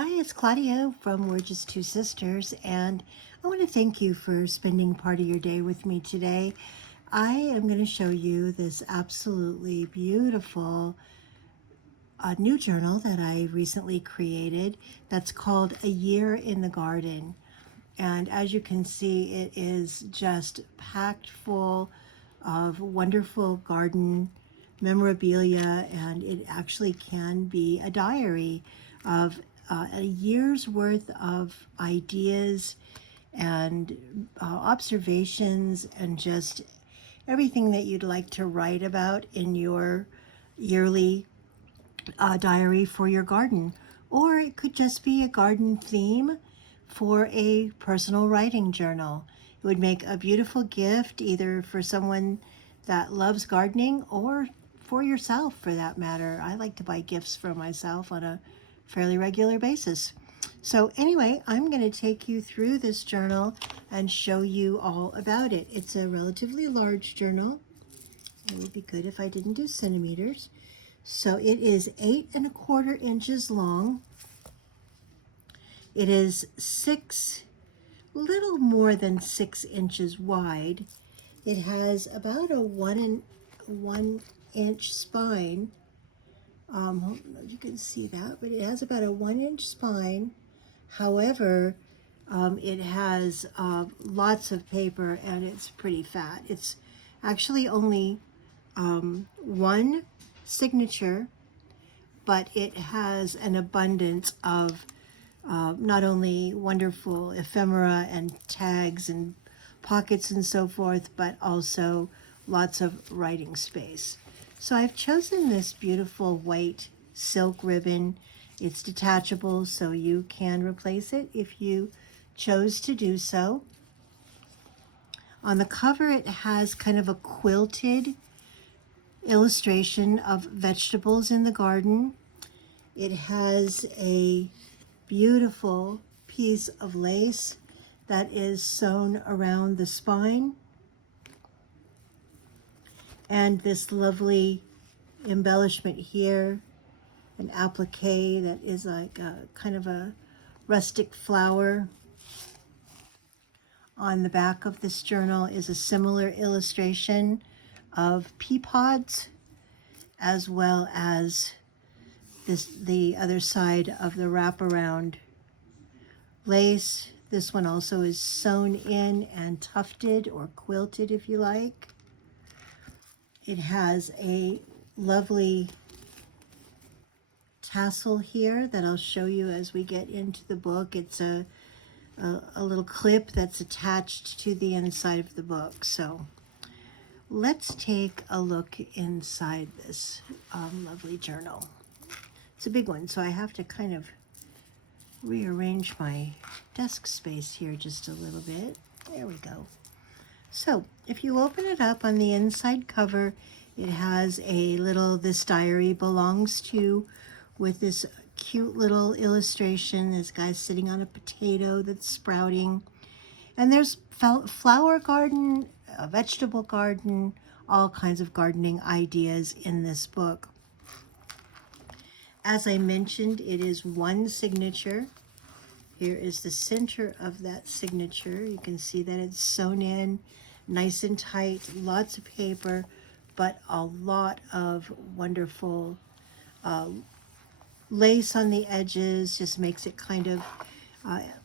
Hi, it's Claudia from We're Just Two Sisters, and I want to thank you for spending part of your day with me today. I am going to show you this absolutely beautiful new journal that I recently created that's called A Year in the Garden. And as you can see, it is just packed full of wonderful garden memorabilia, and it actually can be a diary of a year's worth of ideas and observations and just everything that you'd like to write about in your yearly diary for your garden. Or it could just be a garden theme for a personal writing journal. It would make a beautiful gift either for someone that loves gardening or for yourself for that matter. I like to buy gifts for myself on a fairly regular basis. So anyway, I'm going to take you through this journal and show you all about it. It's a relatively large journal. It would be good if I didn't do centimeters. So it is 8¼ inches long. It is little more than 6 inches wide. It has about a 1 inch spine. You can see that, but it has about a 1 inch spine. However, it has lots of paper and it's pretty fat. It's actually only one signature, but it has an abundance of not only wonderful ephemera and tags and pockets and so forth, but also lots of writing space. So I've chosen this beautiful white silk ribbon. It's detachable, so you can replace it if you chose to do so. On the cover, it has kind of a quilted illustration of vegetables in the garden. It has a beautiful piece of lace that is sewn around the spine, and this lovely embellishment here, an applique that is like a kind of a rustic flower. On the back of this journal is a similar illustration of pea pods, as well as the other side of the wraparound lace. This one also is sewn in and tufted or quilted if you like. It has a lovely tassel here that I'll show you as we get into the book. It's a little clip that's attached to the inside of the book. So let's take a look inside this lovely journal. It's a big one, so I have to kind of rearrange my desk space here just a little bit. There we go. So if you open it up, on the inside cover, it has a little "This Diary Belongs To" with this cute little illustration. This guy sitting on a potato that's sprouting. And there's flower garden, a vegetable garden, all kinds of gardening ideas in this book. As I mentioned, it is one signature. Here is the center of that signature. You can see that it's sewn in nice and tight, lots of paper, but a lot of wonderful lace on the edges. Just makes it kind of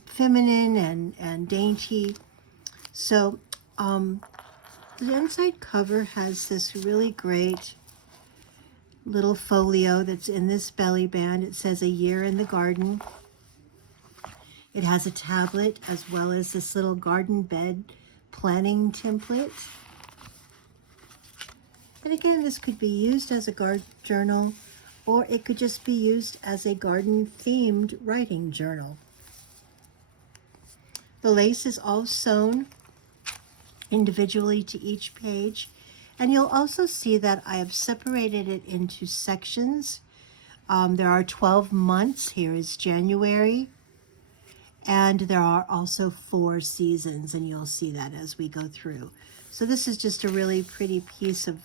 feminine and dainty. So the inside cover has this really great little folio that's in this belly band. It says "A Year in the Garden." It has a tablet as well as this little garden bed planning template. And again, this could be used as a garden journal, or it could just be used as a garden themed writing journal. The lace is all sewn individually to each page. And you'll also see that I have separated it into sections. There are 12 months. Here is January. And there are also 4 seasons, and you'll see that as we go through. So this is just a really pretty piece of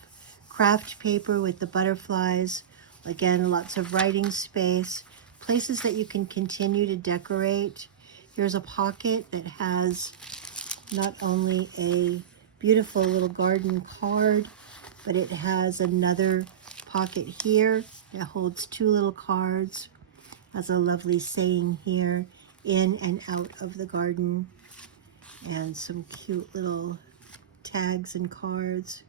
craft paper with the butterflies. Again, lots of writing space, places that you can continue to decorate. Here's a pocket that has not only a beautiful little garden card, but it has another pocket here. It holds 2 little cards. Has a lovely saying here, in and out of the garden, and some cute little tags and cards.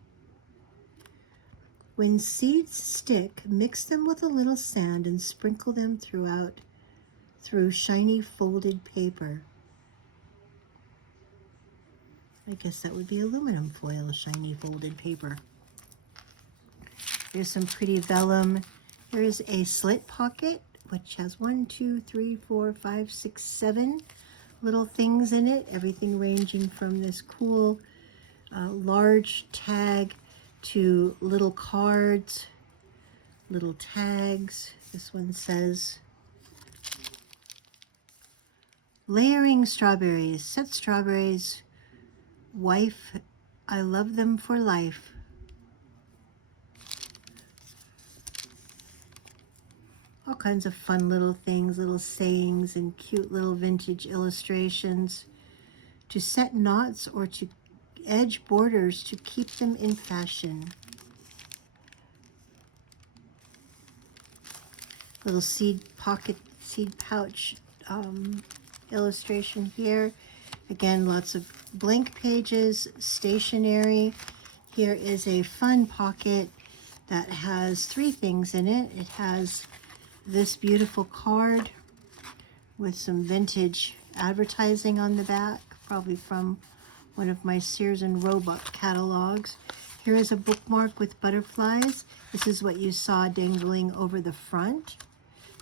When seeds stick, mix them with a little sand and sprinkle them through shiny folded paper. I guess that would be aluminum foil, shiny folded paper. There's some pretty vellum. There's a slit pocket, which has 1, 2, 3, 4, 5, 6, 7 little things in it. Everything ranging from this cool large tag to little cards, little tags. This one says, layering strawberries. Set strawberries, wife, I love them for life. All kinds of fun little things, little sayings and cute little vintage illustrations. To set knots or to edge borders to keep them in fashion. Little seed pocket, seed pouch illustration here. Again, lots of blank pages, stationery. Here is a fun pocket that has 3 things in it. It has this beautiful card with some vintage advertising on the back, probably from one of my Sears and Roebuck catalogs. Here is a bookmark with butterflies. This is what you saw dangling over the front.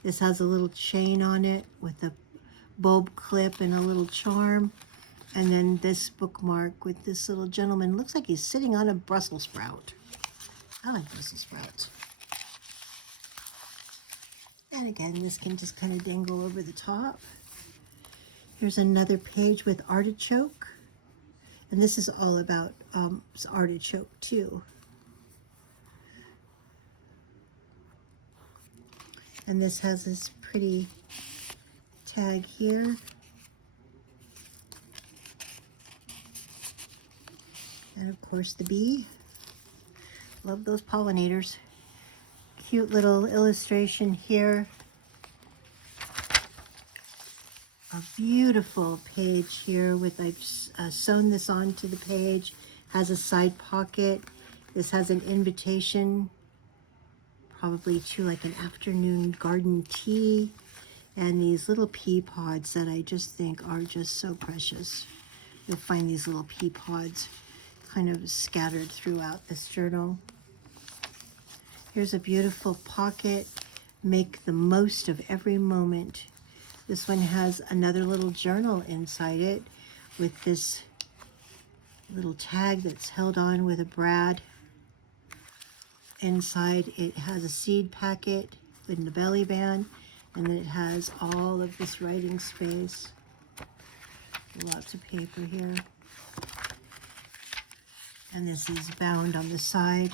This has a little chain on it with a bulb clip and a little charm. And then this bookmark with this little gentleman. Looks like he's sitting on a Brussels sprout. I like Brussels sprouts. And again, this can just kind of dangle over the top. Here's another page with artichoke. And this is all about artichoke too. And this has this pretty tag here. And of course the bee. Love those pollinators. Cute little illustration here. A beautiful page here with, I've sewn this onto the page. Has a side pocket. This has an invitation, probably to like an afternoon garden tea. And these little pea pods that I just think are just so precious. You'll find these little pea pods kind of scattered throughout this journal. Here's a beautiful pocket. Make the most of every moment. This one has another little journal inside it with this little tag that's held on with a brad. Inside it has a seed packet with the belly band, and then it has all of this writing space. Lots of paper here. And this is bound on the side.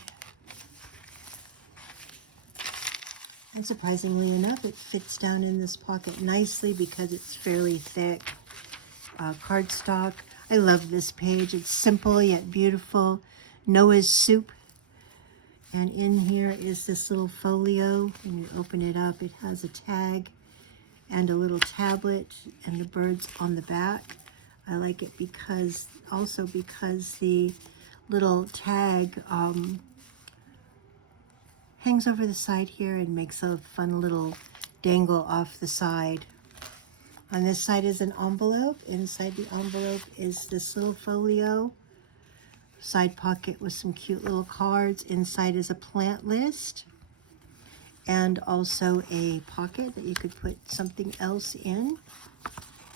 And surprisingly enough, it fits down in this pocket nicely because it's fairly thick cardstock. I love this page. It's simple yet beautiful. Noah's Soup. And in here is this little folio. When you open it up, it has a tag and a little tablet and the birds on the back. I like it because the little tag hangs over the side here and makes a fun little dangle off the side. On this side is an envelope. Inside the envelope is this little folio. Side pocket with some cute little cards. Inside is a plant list. And also a pocket that you could put something else in. You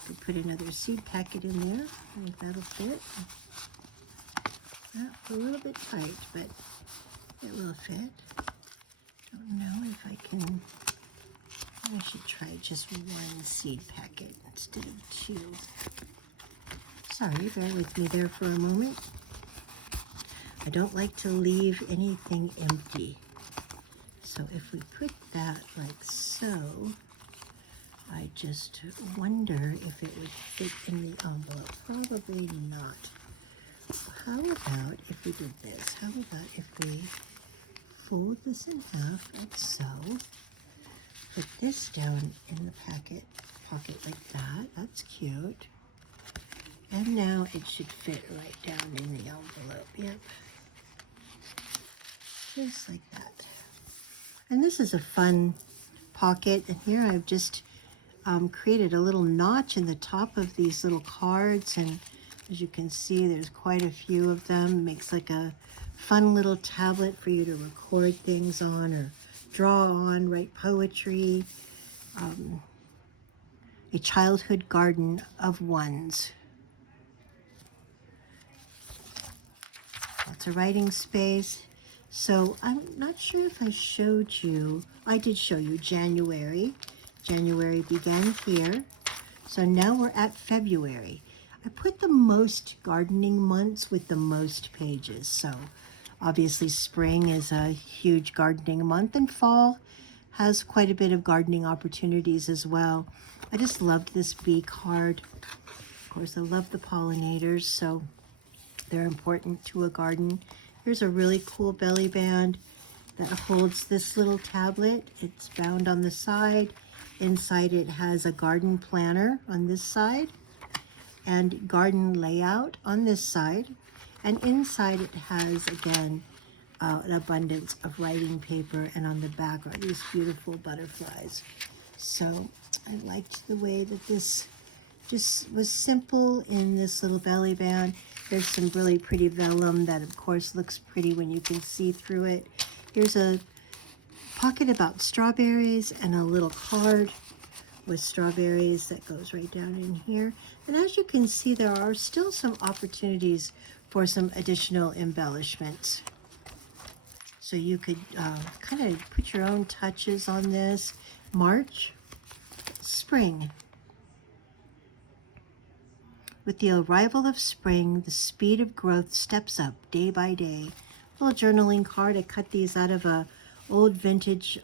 could put another seed packet in there. I think that'll fit. That's a little bit tight, but it will fit. Don't know if I can. I should try just 1 seed packet instead of 2. Sorry, bear with me there for a moment. I don't like to leave anything empty. So if we put that like so, I just wonder if it would fit in the envelope. Probably not. How about if we did this? How about if we fold this in half like so? Put this down in the pocket like that. That's cute. And now it should fit right down in the envelope. Yep. Just like that. And this is a fun pocket. And here I've just created a little notch in the top of these little cards. And as you can see, there's quite a few of them. It makes like a fun little tablet for you to record things on or draw on, write poetry. A childhood garden of ones. Lots of writing space. So I'm not sure if I showed you. I did show you January. January began here. So now we're at February. I put the most gardening months with the most pages. So obviously spring is a huge gardening month, and fall has quite a bit of gardening opportunities as well. I just loved this bee card. Of course, I love the pollinators, so they're important to a garden. Here's a really cool belly band that holds this little tablet. It's bound on the side. Inside it has a garden planner on this side and garden layout on this side. And inside it has, again, an abundance of writing paper, and on the back are these beautiful butterflies. So I liked the way that this just was simple in this little belly band. There's some really pretty vellum that of course looks pretty when you can see through it. Here's a pocket about strawberries and a little card with strawberries that goes right down in here. And as you can see, there are still some opportunities for some additional embellishments. So you could kind of put your own touches on this. March, spring. With the arrival of spring, the speed of growth steps up day by day. Little journaling card. I cut these out of a old vintage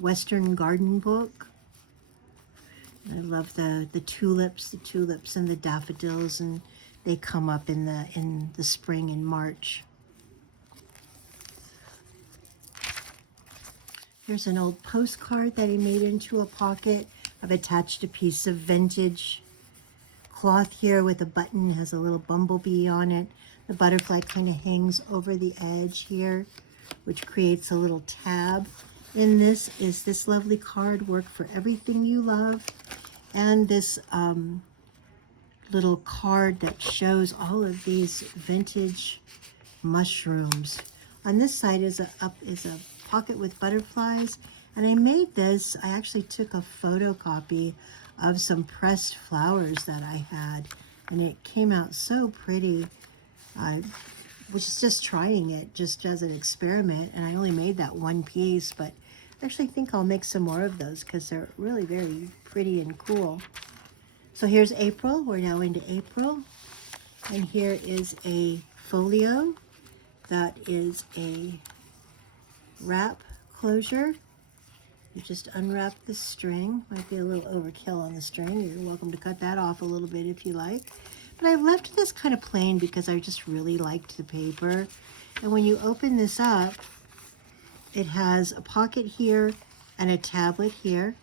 Western garden book. I love the tulips and the daffodils, and they come up in the spring in March. Here's an old postcard that he made into a pocket. I've attached a piece of vintage cloth here with a button, has a little bumblebee on it. The butterfly kind of hangs over the edge here, which creates a little tab. In this is this lovely card, Work for Everything You Love, and this little card that shows all of these vintage mushrooms. On this side is a pocket with butterflies, and I made this. I actually took a photocopy of some pressed flowers that I had, and it came out so pretty. I was just trying it just as an experiment, and I only made that one piece, but I actually think I'll make some more of those because they're really very pretty and cool. So here's April. We're now into April, and here is a folio that is a wrap closure. You just unwrap the string. Might be a little overkill on the string. You're welcome to cut that off a little bit if you like. But I've left this kind of plain because I just really liked the paper. And when you open this up, it has a pocket here and a tablet here.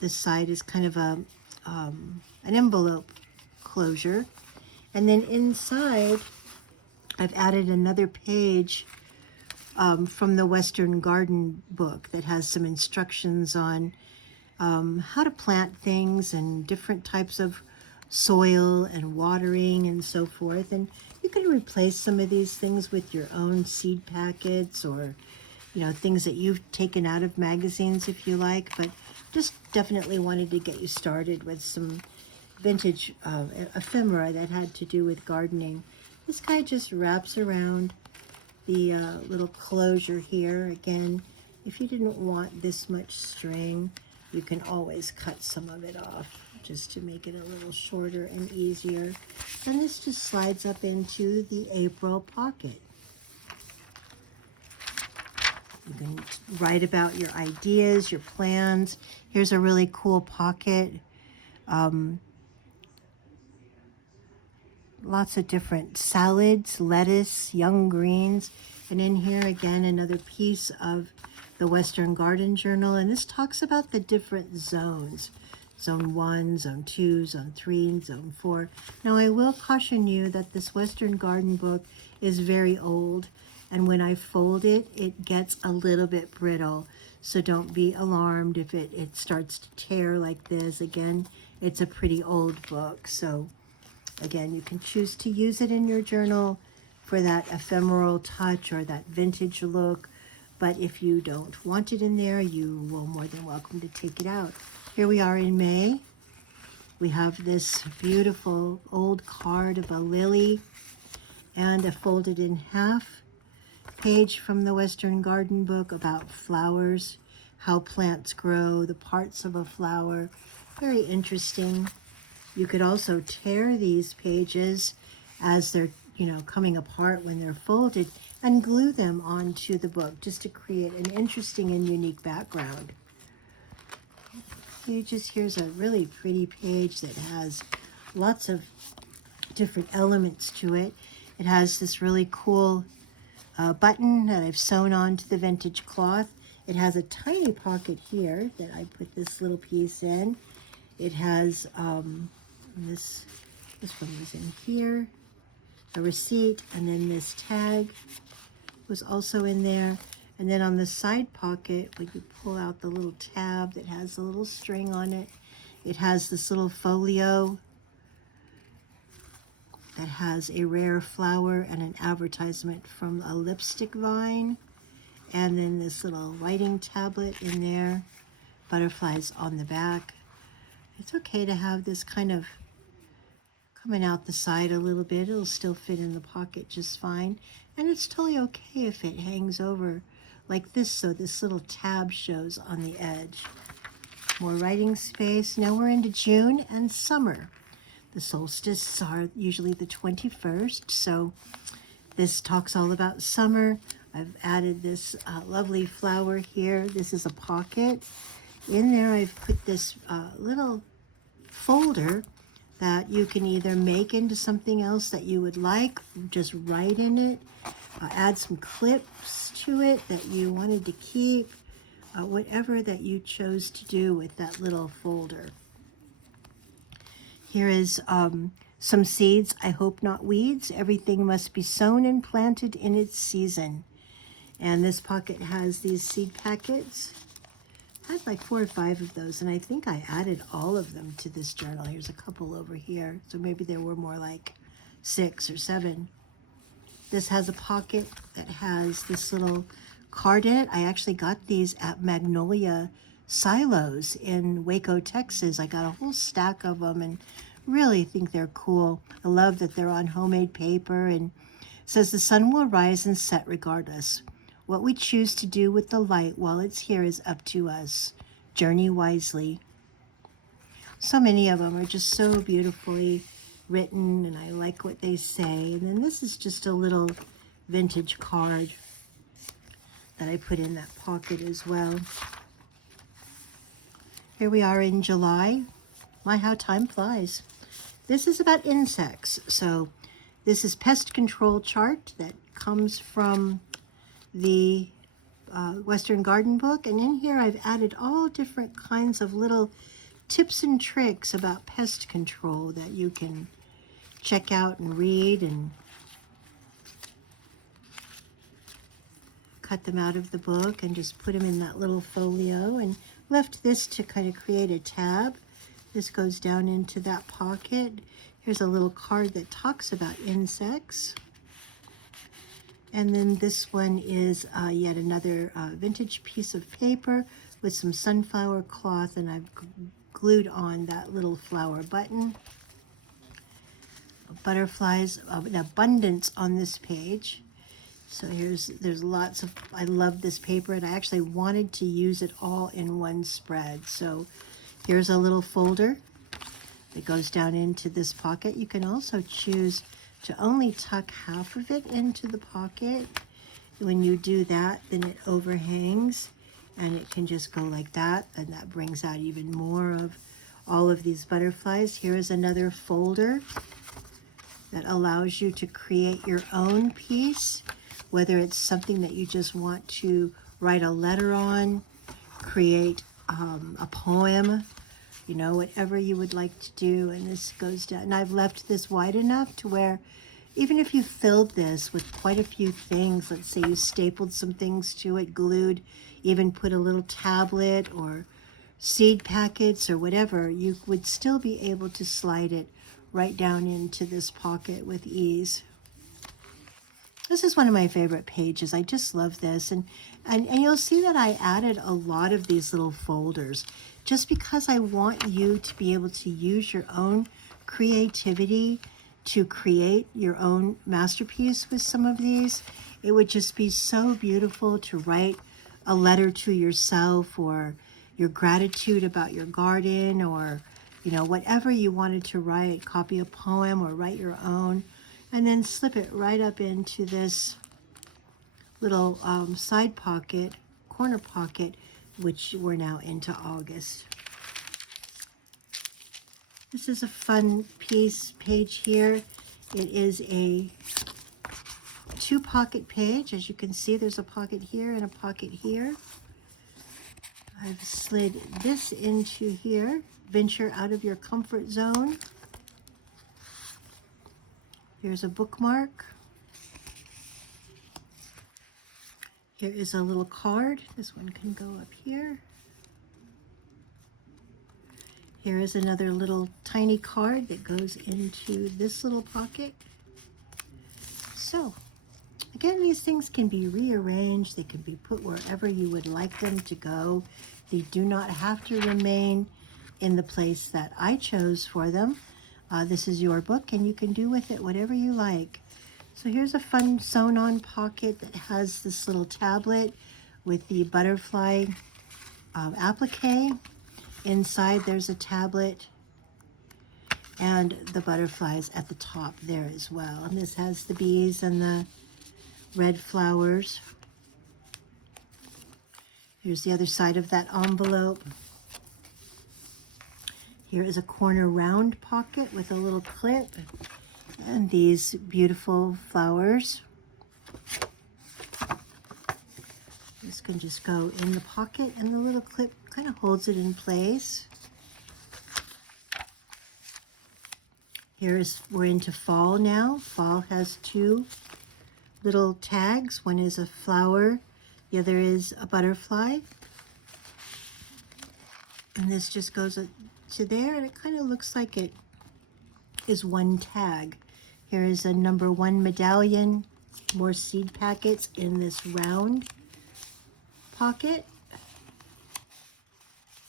This side is kind of an envelope closure. And then inside, I've added another page from the Western Garden book that has some instructions on how to plant things and different types of soil and watering and so forth. And you can replace some of these things with your own seed packets or, things that you've taken out of magazines if you like. But just definitely wanted to get you started with some vintage ephemera that had to do with gardening. This guy just wraps around the little closure here. Again, if you didn't want this much string, you can always cut some of it off just to make it a little shorter and easier. And this just slides up into the April pocket. You can write about your ideas, your plans. Here's a really cool pocket. Lots of different salads, lettuce, young greens. And in here again, another piece of the Western Garden Journal. And this talks about the different zones. Zone 1, Zone 2, Zone 3, and Zone 4. Now I will caution you that this Western Garden book is very old. And when I fold it, it gets a little bit brittle. So don't be alarmed if it starts to tear like this. Again, it's a pretty old book. So again, you can choose to use it in your journal for that ephemeral touch or that vintage look. But if you don't want it in there, you will more than welcome to take it out. Here we are in May. We have this beautiful old card of a lily and a folded in half page from the Western Garden book about flowers, how plants grow, the parts of a flower. Very interesting. You could also tear these pages as they're, coming apart when they're folded and glue them onto the book just to create an interesting and unique background. Here's a really pretty page that has lots of different elements to it. It has this really cool button that I've sewn onto the vintage cloth. It has a tiny pocket here that I put this little piece in. It has this one was in here, a receipt, and then this tag was also in there. And then on the side pocket, we could pull out the little tab that has a little string on it. It has this little folio that has a rare flower and an advertisement from a lipstick vine. And then this little writing tablet in there, butterflies on the back. It's okay to have this kind of coming out the side a little bit. It'll still fit in the pocket just fine. And it's totally okay if it hangs over like this, so this little tab shows on the edge. More writing space. Now we're into June and summer. The solstices are usually the 21st, so this talks all about summer. I've added this lovely flower here. This is a pocket. In there I've put this little folder that you can either make into something else that you would like, just write in it, add some clips to it that you wanted to keep, whatever that you chose to do with that little folder. Here is some seeds. I hope not weeds. Everything must be sown and planted in its season. And this pocket has these seed packets. I had like 4 or 5 of those, and I think I added all of them to this journal. Here's a couple over here, so maybe there were more like 6 or 7. This has a pocket that has this little card in it. I actually got these at Magnolia Silos in Waco, Texas. I got a whole stack of them and really think they're cool. I love that they're on homemade paper, and it says the sun will rise and set regardless. What we choose to do with the light while it's here is up to us. Journey wisely. So many of them are just so beautifully written, and I like what they say. And then this is just a little vintage card that I put in that pocket as well. Here we are in July. My, how time flies. This is about insects. So this is pest control chart that comes from the Western Garden book, and in here I've added all different kinds of little tips and tricks about pest control that you can check out and read, and cut them out of the book and just put them in that little folio, and left this to kind of create a tab. This goes down into that pocket. Here's a little card that talks about insects. And then this one is yet another vintage piece of paper with some sunflower cloth, and I've glued on that little flower button. Butterflies, an abundance on this page. So there's lots of, I love this paper, and I actually wanted to use it all in one spread. So here's a little folder that goes down into this pocket. You can also choose to only tuck half of it into the pocket When you do that, then it overhangs and it can just go like that, and that brings out even more of all of these butterflies. Here is another folder that allows you to create your own piece, whether it's something that you just want to write a letter on, create a poem, you know, whatever you would like to do. And this goes down, and I've left this wide enough to where even if you filled this with quite a few things, let's say you stapled some things to it, glued, even put a little tablet or seed packets or whatever, you would still be able to slide it right down into this pocket with ease. This is one of my favorite pages. I just love this. And you'll see that I added a lot of these little folders just because I want you to be able to use your own creativity to create your own masterpiece with some of these. It would just be so beautiful to write a letter to yourself, or your gratitude about your garden, or, you know, whatever you wanted to write, copy a poem or write your own, and then slip it right up into this little side pocket, corner pocket, which we're now into August. This is a fun page here. It is a 2-pocket page. As you can see, there's a pocket here and a pocket here. I've slid this into here. Venture out of your comfort zone. Here's a bookmark. Here is a little card. This one can go up here. Here is another little tiny card that goes into this little pocket. So, again, these things can be rearranged. They can be put wherever you would like them to go. They do not have to remain in the place that I chose for them. This is your book, and you can do with it whatever you like. So here's a fun sewn-on pocket that has this little tablet with the butterfly applique. Inside there's a tablet and the butterflies at the top there as well. And this has the bees and the red flowers. Here's the other side of that envelope. Here is a corner round pocket with a little clip and these beautiful flowers. This can just go in the pocket, and the little clip kind of holds it in place. We're into fall now. Fall has 2 little tags. One is a flower, the other is a butterfly. And this just goes to there, and it kind of looks like it is one tag. Here is a number 1 medallion, more seed packets in this round pocket.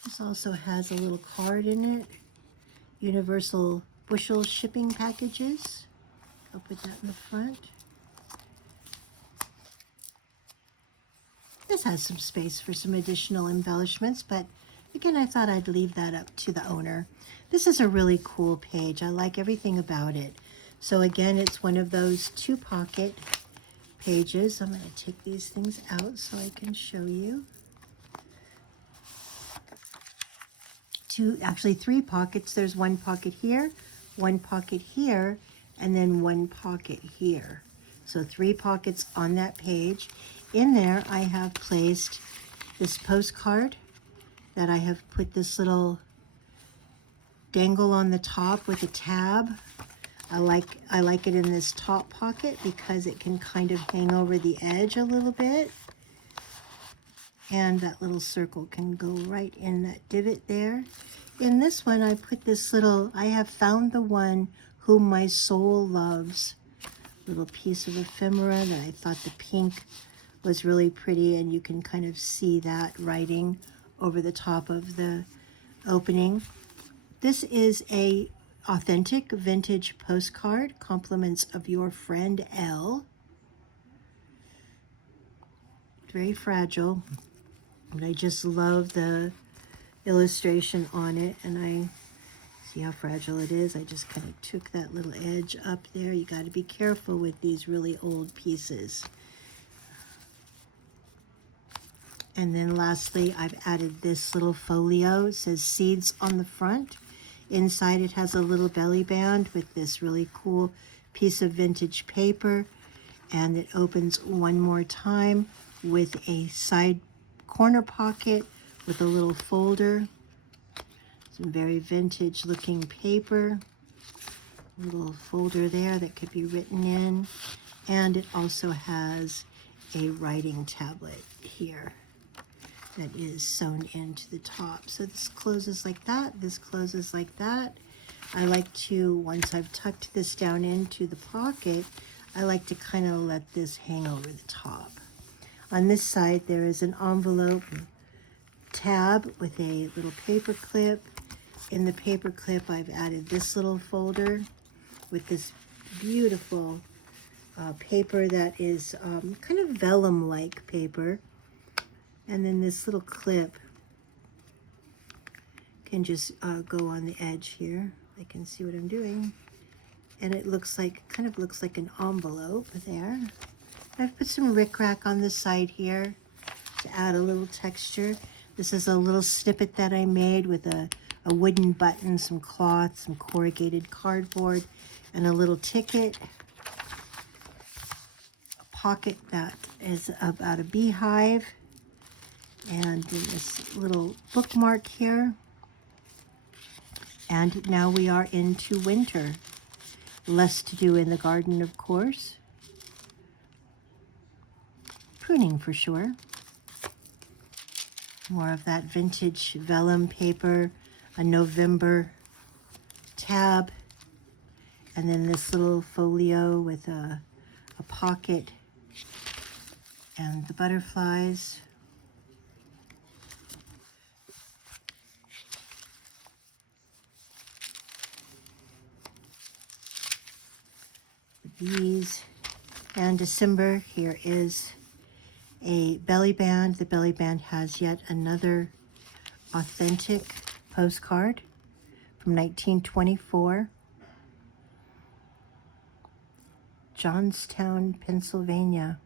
This also has a little card in it. Universal bushel shipping packages. I'll put that in the front. This has some space for some additional embellishments, but again, I thought I'd leave that up to the owner. This is a really cool page. I like everything about it. So again, it's one of those 2-pocket pages. I'm going to take these things out so I can show you. Actually 3 pockets. There's 1 pocket here, 1 pocket here, and then 1 pocket here. So 3 pockets on that page. In there, I have placed this postcard that I have put this little dangle on the top with a tab. I like it in this top pocket because it can kind of hang over the edge a little bit. And that little circle can go right in that divot there. In this one, I put this little, I have found the one whom my soul loves. Little piece of ephemera that I thought the pink was really pretty, and you can kind of see that writing over the top of the opening. This is a authentic vintage postcard, compliments of your friend Elle. Very fragile, but I just love the illustration on it, and I see how fragile it is. I just kind of took that little edge up there. You got to be careful with these really old pieces. And then lastly, I've added this little folio. It says seeds on the front. Inside it has a little belly band with this really cool piece of vintage paper. And it opens one more time with a side corner pocket with a little folder. Some very vintage looking paper. A little folder there that could be written in. And it also has a writing tablet here that is sewn into the top. So this closes like that, this closes like that. I like to, once I've tucked this down into the pocket, I like to kind of let this hang over the top. On this side, there is an envelope tab with a little paper clip. In the paper clip, I've added this little folder with this beautiful paper that is kind of vellum-like paper. And then this little clip can just go on the edge here. I can see what I'm doing. And it looks like, kind of looks like an envelope there. I've put some rickrack on the side here to add a little texture. This is a little snippet that I made with a wooden button, some cloth, some corrugated cardboard, and a little ticket. A pocket that is about a beehive. And then this little bookmark here. And now we are into winter. Less to do in the garden, of course. Pruning for sure. More of that vintage vellum paper, a November tab, and then this little folio with a pocket and the butterflies. Bees. And December, here is a belly band. The belly band has yet another authentic postcard from 1924. Johnstown, Pennsylvania.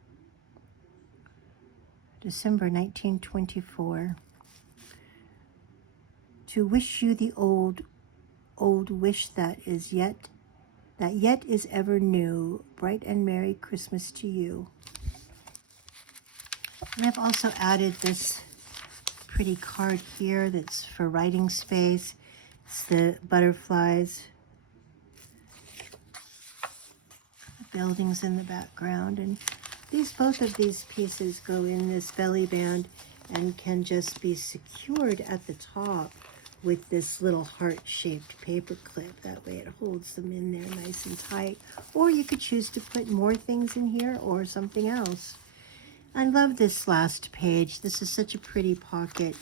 December 1924. To wish you the old wish that yet is ever new, bright and merry Christmas to you. And I've also added this pretty card here that's for writing space. It's the butterflies, the buildings in the background, and both of these pieces go in this belly band and can just be secured at the top with this little heart-shaped paper clip. That way it holds them in there nice and tight. Or you could choose to put more things in here or something else. I love this last page. This is such a pretty pocket.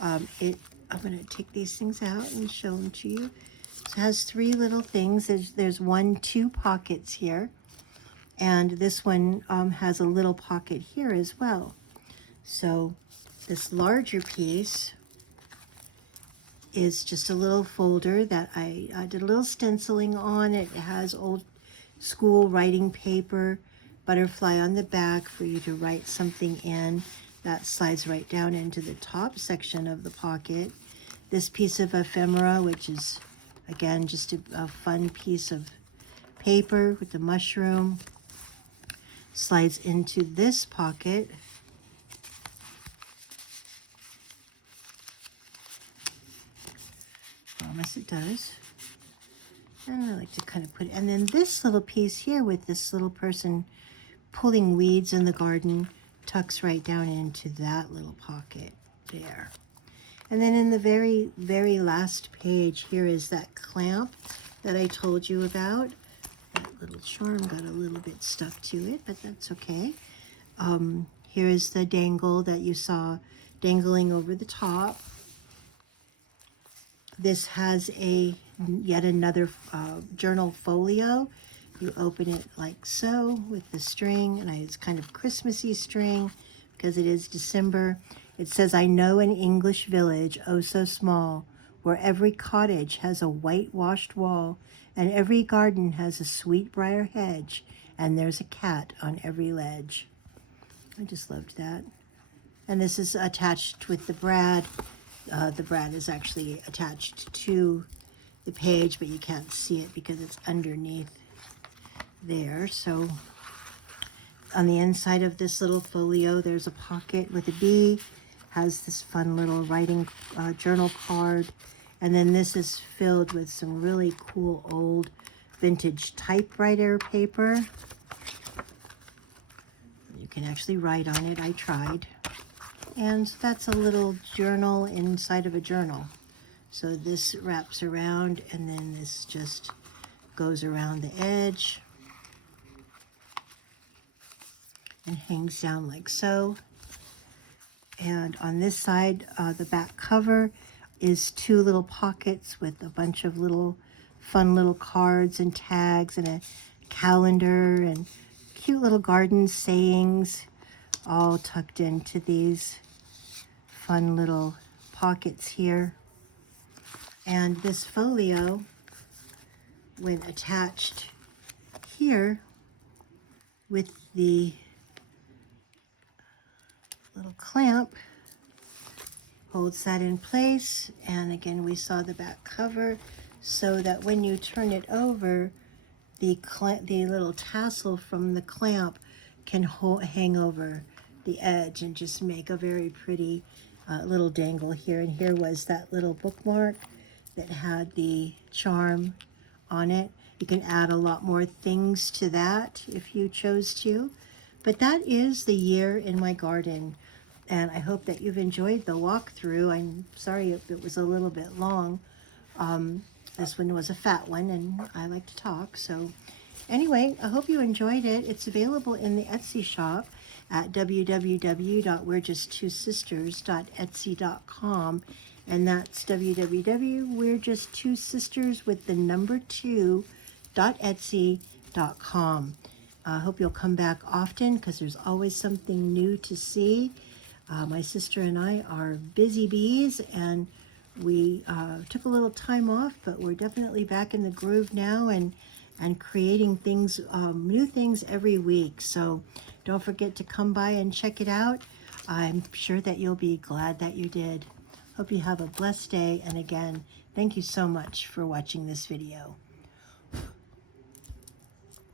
I'm going to take these things out and show them to you. It has three little things. There's two pockets here. And this one has a little pocket here as well. So this larger piece is just a little folder that I did a little stenciling on. It has old school writing paper, butterfly on the back for you to write something in. That slides right down into the top section of the pocket. This piece of ephemera, which is, again, just a fun piece of paper with the mushroom, slides into this pocket. Promise it does. And I like to kind of put it, and then this little piece here with this little person pulling weeds in the garden tucks right down into that little pocket there. And then in the very, very last page, here is that clamp that I told you about. That little charm got a little bit stuck to it, but that's okay. Here is the dangle that you saw dangling over the top. This has yet another journal folio. You open it like so with the string, and it's kind of Christmassy string because it is December. It says, I know an English village, oh so small, where every cottage has a whitewashed wall, and every garden has a sweetbriar hedge, and there's a cat on every ledge. I just loved that. And this is attached with the brad. The brad is actually attached to the page, but you can't see it because it's underneath there. So on the inside of this little folio, there's a pocket with a bee, has this fun little writing journal card, and then this is filled with some really cool old vintage typewriter paper. You can actually write on it. I tried. And that's a little journal inside of a journal. So this wraps around, and then this just goes around the edge and hangs down like so. And on this side, the back cover is two little pockets with a bunch of little fun little cards and tags and a calendar and cute little garden sayings all tucked into these fun little pockets here. And this folio, when attached here with the little clamp, holds that in place. And again, we saw the back cover, so that when you turn it over, the little tassel from the clamp can hang over the edge and just make a very pretty little dangle here. And here was that little bookmark that had the charm on it. You can add a lot more things to that if you chose to. But that is the year in my garden. And I hope that you've enjoyed the walkthrough. I'm sorry if it was a little bit long. This one was a fat one, and I like to talk. So anyway, I hope you enjoyed it. It's available in the Etsy shop at www.we'rejusttwosisters.etsy.com. And that's www.we'rejusttwosisters with the number 2.etsy.com. I hope you'll come back often because there's always something new to see. My sister and I are busy bees, and we took a little time off, but we're definitely back in the groove now and creating things, new things every week. So don't forget to come by and check it out. I'm sure that you'll be glad that you did. Hope you have a blessed day. And again, thank you so much for watching this video.